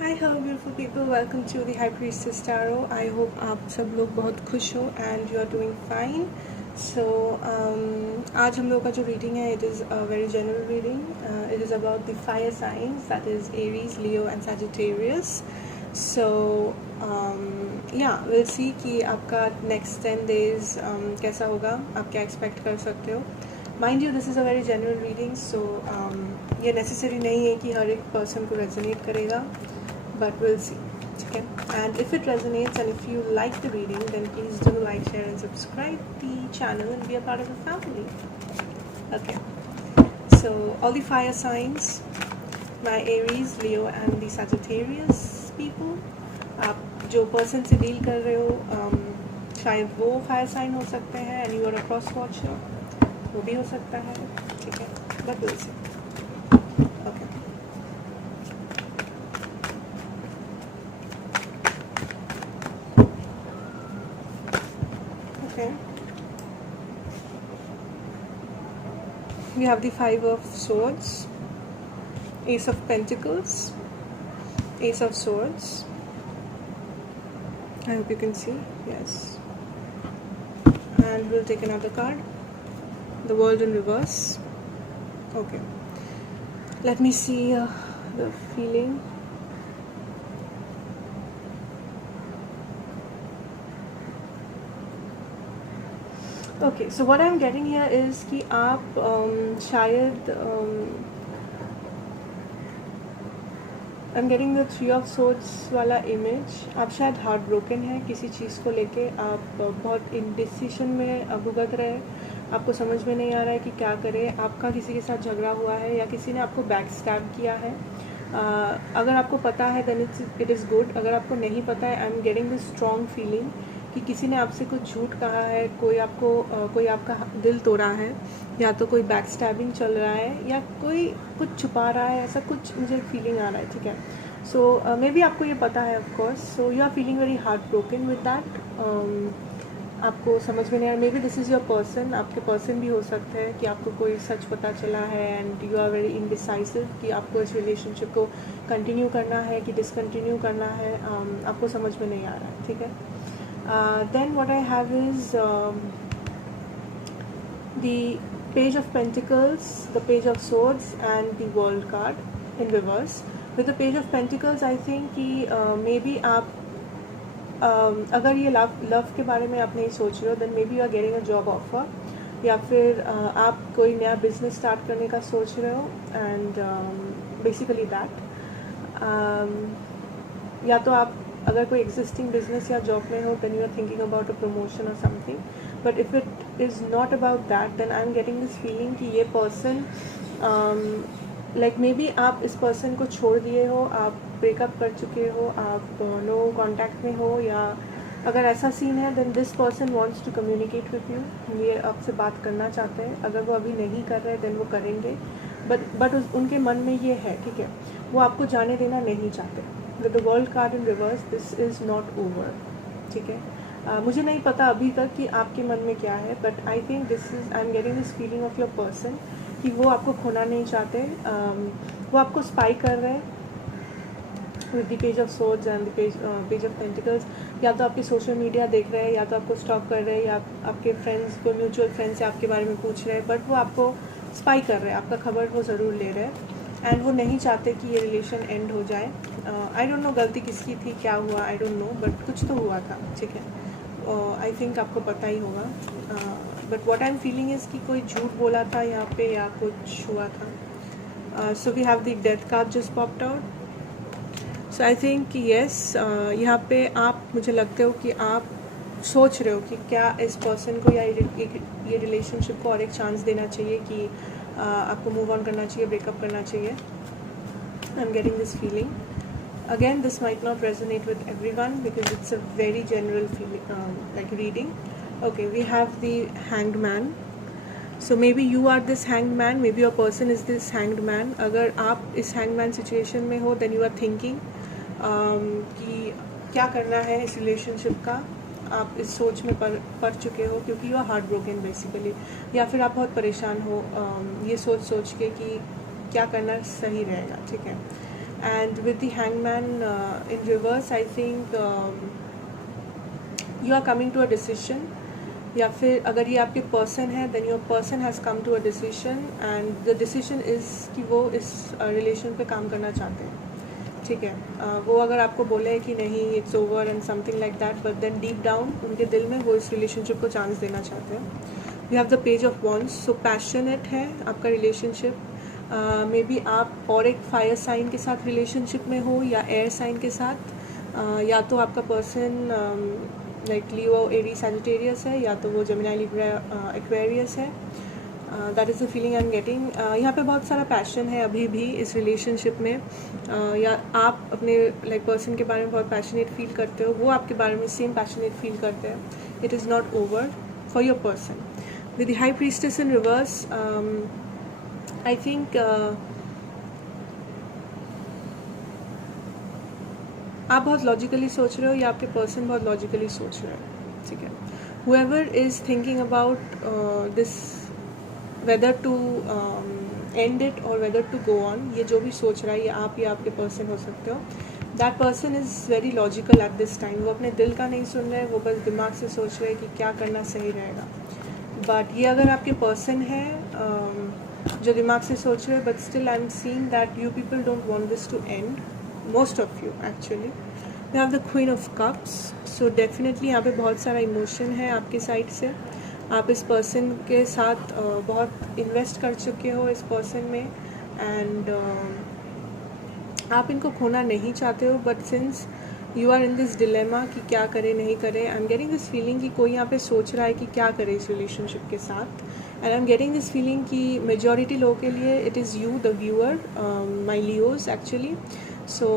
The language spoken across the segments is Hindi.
Hi hello beautiful people, welcome to the high priestess tarot. I hope आप सब लोग बहुत खुश हो and you are doing fine. So आज हम लोग का जो रीडिंग है, it is a very general reading. It is about the fire signs, that is Aries, Leo and Sagittarius. So yeah will सी कि आपका नेक्स्ट 10 days कैसा होगा, आप क्या एक्सपेक्ट कर सकते हो. Mind you, this is a very general reading, so ये नेसेसरी नहीं है कि हर एक पर्सन को रेजोनेट करेगा, but we'll see. Okay, and if it resonates and if you like the reading, then please do like, share and subscribe the channel and be a part of the family. Okay, so all the fire signs, my Aries, Leo and the Sagittarius people, आप जो पर्सन से डील कर रहे हो, शायद वो फायर साइन हो सकते हैं and you are a cross watcher, वो भी हो सकता है. ठीक है, but will see. Okay, okay. We have the Five of Swords, Ace of Pentacles, Ace of Swords. I hope you can see. Yes. And we'll take another card. The World in Reverse. Okay. Let me see the feeling. Okay, so what I'm getting here is कि आप शायद I'm getting the Three of Swords वाला इमेज. आप शायद हार्ट ब्रोकन है किसी चीज़ को लेके, आप बहुत इंडिसीशन में भुगत रहे, आपको समझ में नहीं आ रहा है कि क्या करें. आपका किसी के साथ झगड़ा हुआ है या किसी ने आपको बैक स्टैब किया है. अगर आपको पता है देन इट इज़ गुड. अगर आपको नहीं पता है, आई am getting this strong feeling कि किसी ने आपसे कुछ झूठ कहा है, कोई आपका दिल तोड़ा है, या तो कोई बैक स्टैबिंग चल रहा है या कोई कुछ छुपा रहा है, ऐसा कुछ मुझे फीलिंग आ रहा है. ठीक है, सो मे बी आपको ये पता है of course, so you are feeling very heart broken with that. आपको समझ में नहीं आ रहा. Maybe this is your person. आपके पर्सन भी हो सकते हैं कि आपको कोई सच पता चला है and you are very indecisive कि आपको इस रिलेशनशिप को कंटिन्यू करना है कि डिसकंटिन्यू करना है. आपको समझ में नहीं आ रहा है. ठीक है, then what I have is the Page of Pentacles, the Page of Swords and the World card in reverse. With the Page of Pentacles, I think कि maybe आप अगर ये लव के बारे में आप नहीं सोच रहे हो, then maybe you are getting a job offer, या फिर आप कोई नया बिजनेस स्टार्ट करने का सोच रहे हो एंड बेसिकली दैट. या तो आप अगर कोई एग्जिस्टिंग बिजनेस या जॉब में हो, then you are thinking about a promotion और something. But if it is not about that, then I am getting this feeling कि ये पर्सन लाइक मे बी आप इस पर्सन को छोड़ दिए हो, आप ब्रेकअप कर चुके हो, आप नो कॉन्टैक्ट में हो, या अगर ऐसा सीन है then this person wants to communicate with you. ये आपसे बात करना चाहते हैं. अगर वो अभी नहीं कर रहे देन वो करेंगे, बट उनके मन में ये है. ठीक है, वो आपको जाने देना नहीं चाहते. With the world card in reverse, this is not over. ठीक है, मुझे नहीं पता अभी तक कि आपके मन में क्या है, but I think this is, I am getting this feeling of your person कि वो आपको खोना नहीं चाहते. वो आपको स्पाई कर रहे हैं with the page of swords and the page of pentacles. या तो आपकी सोशल मीडिया देख रहे हैं, या तो आपको स्टॉक कर रहे हैं, या आपके फ्रेंड्स को, म्यूचुअल फ्रेंड्स से आपके बारे में पूछ रहे हैं, बट वो आपको स्पाई कर रहे हैं, आपका खबर वो ज़रूर ले रहे हैं एंड वो नहीं चाहते कि ये रिलेशन एंड हो जाए. आई डोंट नो गलती किसकी थी, क्या हुआ, आई डोंट नो, बट कुछ तो हुआ था. ठीक है, आई थिंक आपको पता ही होगा. But what I am feeling is कि कोई झूठ बोला था यहाँ पे या कुछ हुआ था. So we have the death card just popped out. So I think कि येस, यहाँ पे आप, मुझे लगते हो कि आप सोच रहे हो कि क्या इस पर्सन को या ये रिलेशनशिप को और एक चांस देना चाहिए, कि आपको मूव ऑन करना चाहिए, ब्रेकअप करना चाहिए. आई am getting this feeling. Again, this might not resonate with everyone because it's a very general feeling, like reading. Okay, we have the Hanged Man. So maybe you are this Hanged Man, maybe your person is this Hanged Man. अगर आप इस Hanged Man situation में हो, then you are thinking कि क्या करना है इस relationship का. आप इस सोच में पड़ चुके हो क्योंकि you are heartbroken basically, या फिर आप बहुत परेशान हो ये सोच के कि क्या करना सही रहेगा. ठीक है, And with the hangman in reverse, I think you are coming to a decision. या फिर अगर ये आपके पर्सन है, then your person has come to a decision, and the decision is कि वो इस रिलेशन पे काम करना चाहते हैं, ठीक है. वो अगर आपको बोले कि नहीं it's over and something like that, but then deep down उनके दिल में वो इस रिलेशनशिप को चांस देना चाहते हैं. We have the page of wands. So passionate है आपका रिलेशनशिप. मे बी आप और एक फायर साइन के साथ रिलेशनशिप में हो या एयर साइन के साथ, या तो आपका पर्सन लाइक लियो, एरी, सैजिटेरियस है, या तो वो जेमिनी, लिब्रा, एक्वेरियस है. That is the feeling I am getting. यहाँ पे बहुत सारा पैशन है अभी भी इस रिलेशनशिप में, या आप अपने लाइक पर्सन के बारे में बहुत पैशनेट फील करते हो, वो आपके बारे में सेम पैशनेट फील करते हैं. It is not over for your person. With the high priestess in reverse, I think आप बहुत लॉजिकली सोच रहे हो या आपके पर्सन बहुत लॉजिकली सोच रहे हो, ठीक है. Whoever is thinking about this, whether to end it or whether to go on, ये जो भी सोच रहा है, ये आप या आपके पर्सन हो सकते हो. That person is very logical at this time. वो अपने दिल का नहीं सुन रहे, वो बस दिमाग से सोच रहे हैं कि क्या करना सही रहेगा. बट ये अगर आपके पर्सन है जो दिमाग से सोच रहे हैं, but still I am seeing that you people don't want this to end. Most of you actually. We have the Queen of Cups. So definitely यहाँ पे बहुत सारा इमोशन है आपके साइड से. आप इस पर्सन के साथ बहुत इन्वेस्ट कर चुके हो इस पर्सन में, एंड आप इनको खोना नहीं चाहते हो. But since you are in this dilemma कि क्या करें नहीं करें, I am getting this feeling कि कोई यहाँ पे सोच रहा है कि क्या करे इस रिलेशनशिप के साथ. And I am getting this feeling कि मेजॉरिटी लोगों के लिए it is you the viewer, my Leos actually. So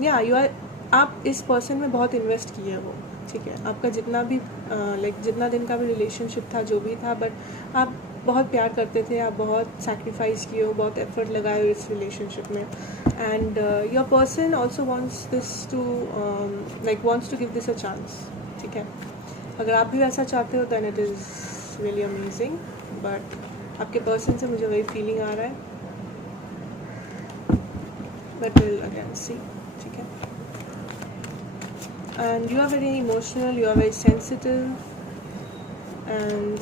yeah you are, आप इस पर्सन में बहुत इन्वेस्ट किए हो, ठीक है. आपका जितना भी लाइक जितना दिन का भी रिलेशनशिप था, जो भी था, बट आप बहुत प्यार करते थे, आप बहुत सैक्रिफाइस किए हो, बहुत एफर्ट लगाए हो इस रिलेशनशिप में. And your person also wants this to like wants to give this a chance, ठीक है. अगर आप भी वैसा चाहते हो then it is really amazing. But आपके पर्सन से मुझे वही फीलिंग आ रहा है. बट विल अगेन सी, ठीक है. And you are very emotional, you are very sensitive, and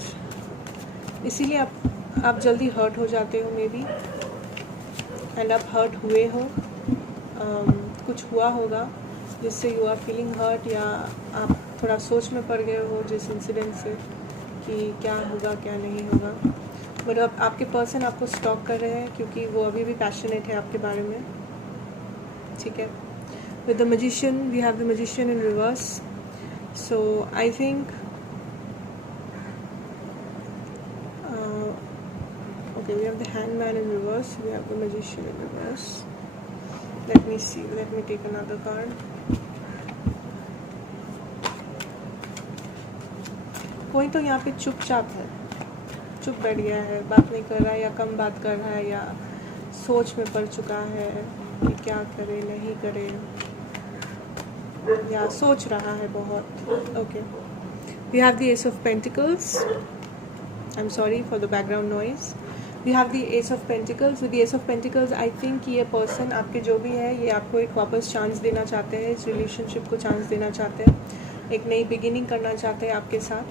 इसीलिए आप जल्दी हर्ट हो जाते हो मे बी. एंड आप हर्ट हुए हो, कुछ हुआ होगा जिससे यू आर फीलिंग हर्ट, या आप थोड़ा सोच में पड़ गए हो जिस इंसिडेंट से कि क्या होगा क्या नहीं होगा. बट अब आपके पर्सन आपको स्टॉक कर रहे हैं क्योंकि वो अभी भी पैशनेट है आपके बारे में, ठीक है. With the magician, we have the magician in reverse. So I think okay, we have the hangman in reverse, we have the magician in reverse. Let me see, let me take another card. कोई तो यहाँ पे चुपचाप है, चुप बैठ गया है, बात नहीं कर रहा है, या कम बात कर रहा है, या सोच में पड़ चुका है कि क्या करे नहीं करे, या सोच रहा है बहुत. Okay, we have the ace of pentacles. I am sorry for the background noise. We have the ace of pentacles. With the ace of pentacles I think ये पर्सन आपके जो भी है, ये आपको एक वापस चांस देना चाहते हैं, इस रिलेशनशिप को चांस देना चाहते हैं, एक नई बिगिनिंग करना चाहते हैं आपके साथ.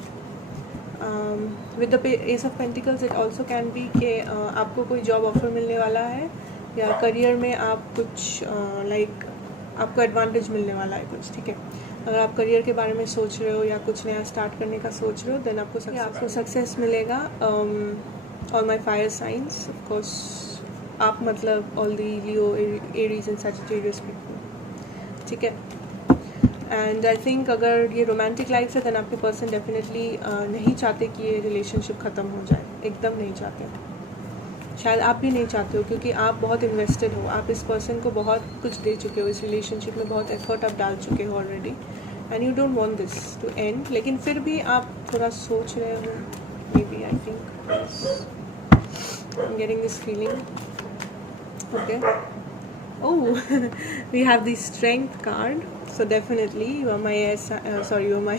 With the ace of pentacles it also can be कि आपको कोई जॉब ऑफर मिलने वाला है, या करियर में आप कुछ लाइक आपको एडवांटेज मिलने वाला है कुछ, ठीक है. अगर आप करियर के बारे में सोच रहे हो या कुछ नया स्टार्ट करने का सोच रहे हो, देन आपको सक्सेस मिलेगा. All my fire science, of course आप मतलब all the Leo, Aries and Sagittarius people, ठीक है. एंड आई थिंक अगर ये रोमांटिक लाइफ है, देन आपके पर्सन डेफिनेटली नहीं चाहते कि ये रिलेशनशिप ख़त्म हो जाए, एकदम नहीं चाहते. शायद आप भी नहीं चाहते हो क्योंकि आप बहुत इन्वेस्टेड हो, आप इस पर्सन को बहुत कुछ दे चुके हो, इस रिलेशनशिप में बहुत एफर्ट आप डाल चुके हो already, and you don't want this to end. लेकिन फिर भी आप थोड़ा सोच रहे हो, maybe, I think I am getting this feeling. Okay, oh we have the strength card. So definitely you are my you are my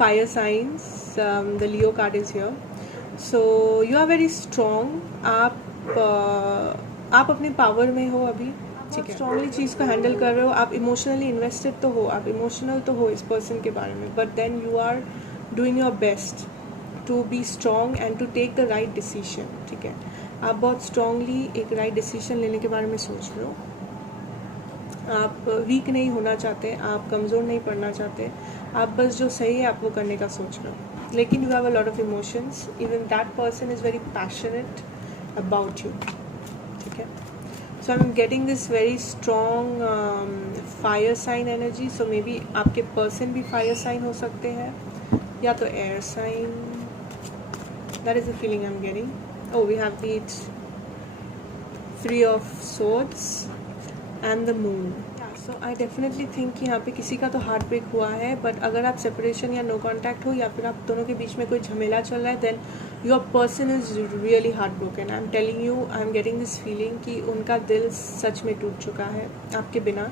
fire signs. The Leo card is here. So you are very strong. आप अपने पावर में हो, अभी ठीक है, स्ट्रांगली चीज़ को हैंडल कर रहे हो, आप इमोशनली इन्वेस्टेड तो हो, आप इमोशनल तो हो इस पर्सन के बारे में, but then you are doing your best to be strong and to take the right decision. ठीक है, आप बहुत स्ट्रांगली एक राइट डिसीजन लेने के बारे में सोच रहे हो, आप वीक नहीं होना चाहते, आप कमज़ोर नहीं पड़ना चाहते, आप बस जो सही है आप वो करने का सोच रहे हो, लेकिन you have a lot of emotions, even that person is very passionate about you. ठीक है, so I am getting this very strong fire sign energy, so maybe आपके पर्सन भी फायर साइन हो सकते हैं या तो air sign, that is the feeling I am getting. Oh we have the 3 of swords and the moon. So I definitely think कि यहाँ पे किसी का तो हार्ट ब्रेक हुआ है, बट अगर आप सेपरेशन या नो कॉन्टैक्ट हो या फिर आप दोनों के बीच में कोई झमेला चल रहा है, then your person is really heart broken. I am telling you, I am getting this feeling कि उनका दिल सच में टूट चुका है आपके बिना।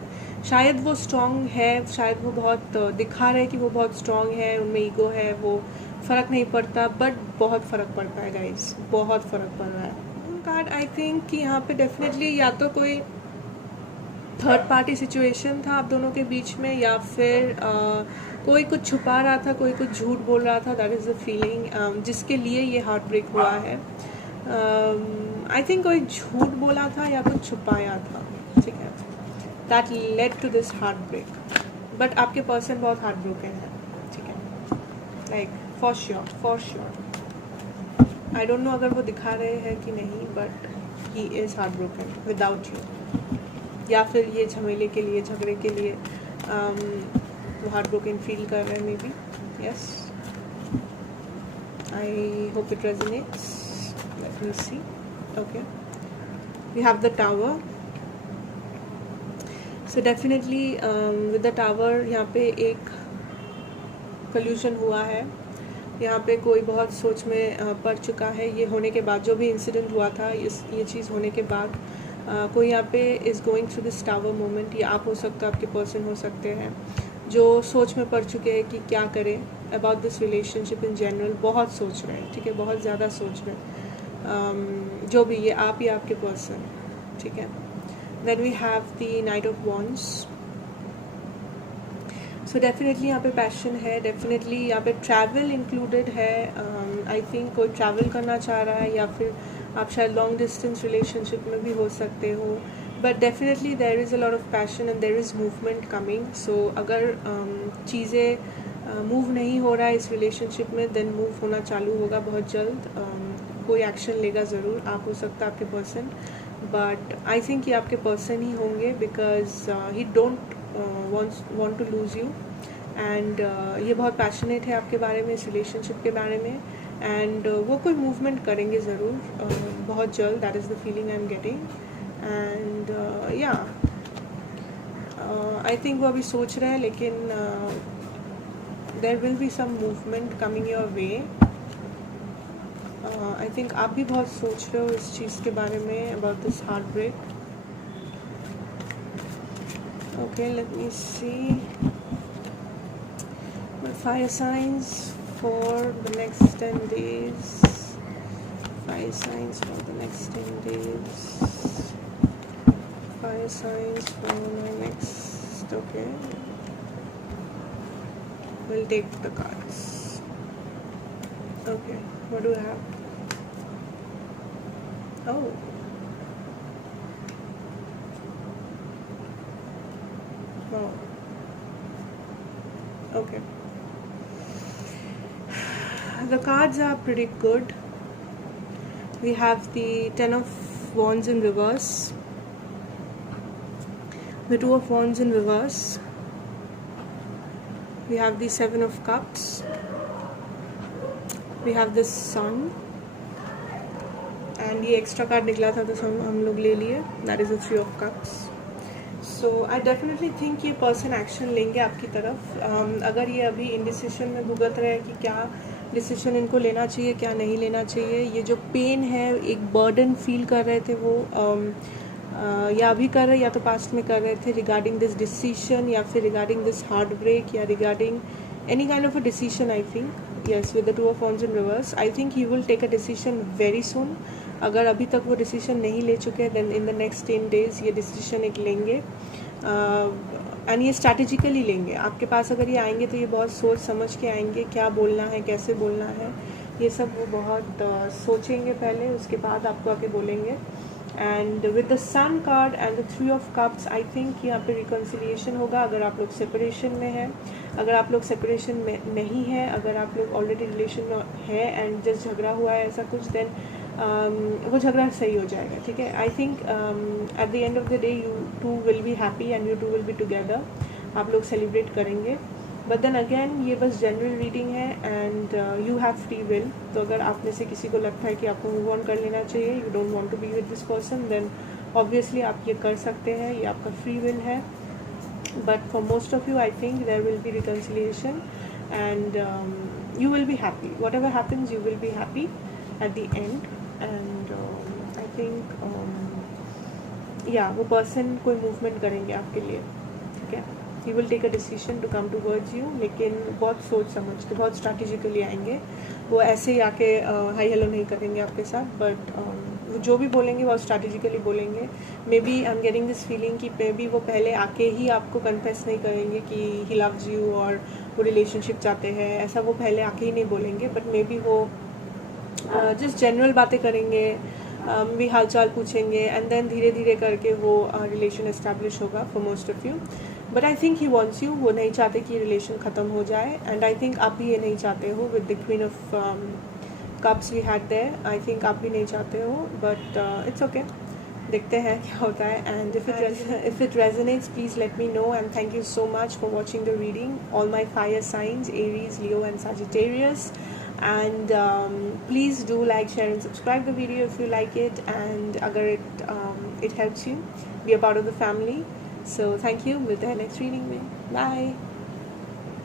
शायद वो स्ट्रॉन्ग है, शायद वो बहुत दिखा रहे हैं कि वो बहुत स्ट्रॉन्ग है, उनमें ईगो है, वो फ़र्क नहीं पड़ता, बट बहुत फ़र्क पड़ता है गाइज, बहुत फ़र्क पड़ रहा है। कार्ड आई थिंक कि यहाँ पे डेफिनेटली या तो कोई थर्ड पार्टी सिचुएशन था आप दोनों के बीच में, या फिर कोई कुछ छुपा रहा था, कोई कुछ झूठ बोल रहा था, दैट इज़ द फीलिंग जिसके लिए ये हार्ट ब्रेक हुआ है। आई थिंक कोई झूठ बोला था या कुछ छुपाया था, ठीक है, that led to this heart break, but आपके पर्सन बहुत हार्ट ब्रोकन है। ठीक है, like for sure I don't know अगर वो दिखा रहे हैं कि नहीं, but he is heart broken without you, या फिर ये झमेले के लिए, झगड़े के लिए वो हार्ट ब्रोकन फील कर रहे हैं maybe. Yes, I hope it resonates, let me see. Okay, we have the tower, so definitely with the tower यहाँ पे एक कल्यूशन हुआ है, यहाँ पे कोई बहुत सोच में पड़ चुका है। ये होने के बाद, जो भी इंसिडेंट हुआ था, ये चीज़ होने के बाद कोई यहाँ पे is going through this tower moment. ये आप हो सकते हो, आपके पर्सन हो सकते हैं जो सोच में पड़ चुके हैं कि क्या करें about this relationship in general, बहुत सोच रहे हैं। ठीक है, बहुत ज़्यादा सोच रहे हैं, जो भी ये आप या आपके पर्सन। ठीक है, then we have the knight of wands, so definitely यहाँ पे पैशन है, डेफिनेटली यहाँ पे ट्रैवल इंक्लूडेड है। आई थिंक कोई ट्रैवल करना चाह रहा है, या फिर आप शायद लॉन्ग डिस्टेंस रिलेशनशिप में भी हो सकते हो, but definitely there is a lot of passion and there is movement coming. So अगर चीज़ें मूव नहीं हो रहा है इस रिलेशनशिप में, देन मूव होना चालू होगा बहुत जल्द। कोई एक्शन लेगा ज़रूर, आप हो सकता है आपके पर्सन, बट आई थिंक ये आपके पर्सन ही होंगे, because he don't want to lose you, and ये बहुत पैशनेट है आपके बारे में, इस रिलेशनशिप के बारे में, एंड वो कोई मूवमेंट करेंगे ज़रूर बहुत जल्द, that is the feeling I am getting. And या आई थिंक वो अभी सोच रहे हैं, लेकिन there will be some movement coming your way. I think आप भी बहुत सोच रहे हो इस चीज़ के बारे में, about this heart break. Okay, let me see my fire signs for the next 10 days. Fire signs for the next 10 days. Fire signs for my next. Okay, we'll take the cards. Okay, what do I have? Oh. Wow. Okay. The cards are pretty good. We have the 10 of Wands in reverse, the 2 of Wands in reverse, we have the 7 of Cups, we have the Sun, and ये extra card निकला था तो हम लोग ले लिए, that is the 3 of Cups. So I definitely think ये पर्सन एक्शन लेंगे आपकी तरफ। अगर ये अभी इंडिसिशन में भुगत रहे हैं कि क्या डिसीजन इनको लेना चाहिए, क्या नहीं लेना चाहिए, ये जो पेन है, एक बर्डन फील कर रहे थे वो, या अभी कर रहे, या तो पास्ट में कर रहे थे, रिगार्डिंग दिस डिसीजन, या फिर रिगार्डिंग दिस हार्ट ब्रेक, या regarding any kind of a decision. I think yes, with the 2 of Wands in reverse, I think he will take a decision very soon. अगर अभी तक वो डिसीजन नहीं ले चुके then in the next 10 days ये डिसीजन एक लेंगे, एंड ये स्ट्रैटेजिकली लेंगे। आपके पास अगर ये आएंगे तो ये बहुत सोच समझ के आएंगे, क्या बोलना है, कैसे बोलना है, ये सब वो बहुत सोचेंगे पहले, उसके बाद आपको आके बोलेंगे। And with the sun card and the 3 of Cups I think यहाँ पे रिकन्सिलिएशन होगा। अगर आप लोग सेपरेशन में हैं, अगर आप लोग सेपरेशन में नहीं है, अगर आप लोग ऑलरेडी रिलेशन में है एंड जस्ट झगड़ा हुआ है ऐसा कुछ, देन वो झगड़ा सही हो जाएगा, ठीक है। I think at the end of the day you two will be happy and you two will be together, आप लोग सेलिब्रेट करेंगे। बट देन अगेन ये बस जनरल रीडिंग है and you have free will. तो अगर आप में से किसी को लगता है कि आपको मूव ऑन कर लेना चाहिए, you don't want to be with this person, then obviously आप ये कर सकते हैं, ये आपका फ्री विल है। But for most of you I think there will be reconciliation and you will be happy. Whatever happens, you will be happy at the end. And I think वो person कोई movement करेंगे आपके लिए, ठीक है। He will take a decision to come towards you, लेकिन बहुत सोच समझ के, बहुत strategically आएंगे। वो ऐसे ही आके हाई हेलो नहीं करेंगे आपके साथ, बट वो जो भी बोलेंगे बहुत स्ट्रैटेजिकली बोलेंगे। Maybe I am getting this feeling कि मे बी वो पहले आके ही आपको कन्फेस नहीं करेंगे कि ही लव्स यू और वो रिलेशनशिप चाहते हैं, ऐसा वो पहले आके ही नहीं बोलेंगे। बट मे बी वो जस्ट जनरल बातें करेंगे, भी हाल चाल पूछेंगे, एंड देन धीरे धीरे करके वो रिलेशन इस्टेब्लिश होगा for most of you. But I think he wants you, वो नहीं चाहते कि रिलेशन ख़त्म हो जाए, एंड आई थिंक आप भी ये नहीं चाहते हो। With the queen of cups we had there, I think आप भी नहीं चाहते हो, बट इट्स ओके, देखते हैं क्या होता है। And if it resonates, please let me know, and thank you so much for watching the reading. All my fire signs, Aries, Leo and Sagittarius. And please do like, share and subscribe the video if you like it, and agar it helps you be a part of the family. So thank you, मिलते हैं next reading में, bye.